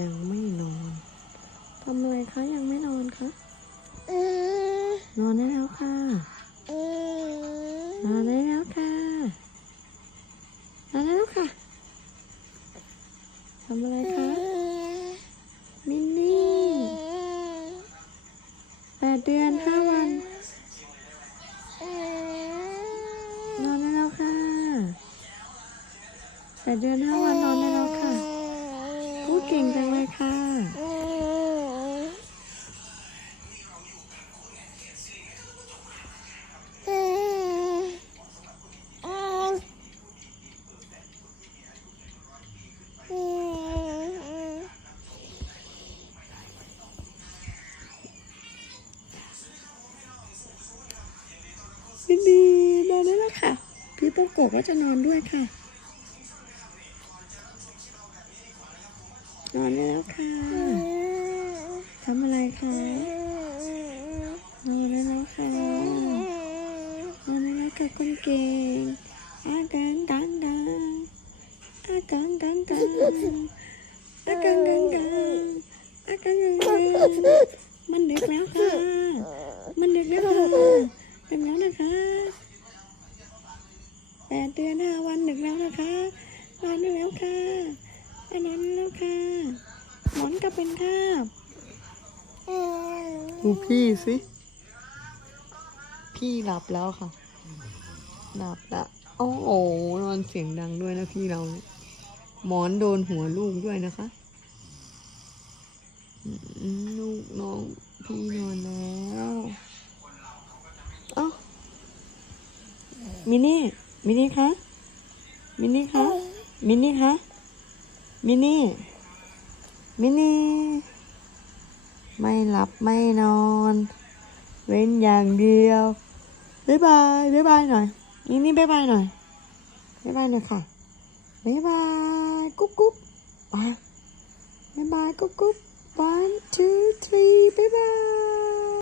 ยังไม่นอนทำอะไรคะยังไม่นอนคะนอนได้แล้วค่ะนอนได้แล้วค่ะนอนได้แล้วค่ะทำอะไรคะมินนี่แปดเดือนห้าวันนอนได้แล้วค่ะแปดเดือนห้าวันนอนได้แล้วค่ะพูด เก่งจังเลยค่ะดีดีนอนได้แล้วค่ะ พี่โปโกะก็จะนอนด้วยค่ะ นอนได้แล้วค่ะทำอะไรคะนอนได้แล้วค่ะนอนได้แล้วค่ะคนเก่งอากังกังกังอากังกังกังอากังกังกังอากังกังกังมันดึกแล้วค่ะ มันดึกแล้วค่ะดึกแล้วนะคะแปดเดือนห้าวันดึกแล้วนะคะนอนได้แล้วค่ะนอนได้แล้วค่ะ หมอนก็เป็นคาบดูพี่สิ พี่หลับแล้วค่ะ หลับละโอ้โหนอนเสียงดังด้วยนะพี่เราเนี่ยหมอนโดนหัวลูกด้วยนะคะอืมลูกน้องพี่นอนแล้วเอ้ามินี่ มินี่คะ มินี่คะ มินี่คะ มินี่ มินี่ไม่หลับไม่นอน เว้นอย่างเดียวบ๊ายบายบ๊ายบายหน่อยมินี่บ๊ายบายหน่อยบ๊ายบายหน่อยค่ะบ๊ายบายกุ๊บกุ๊บอะบ๊ายบายกุ๊บกุ๊บ one two three บ๊ายบาย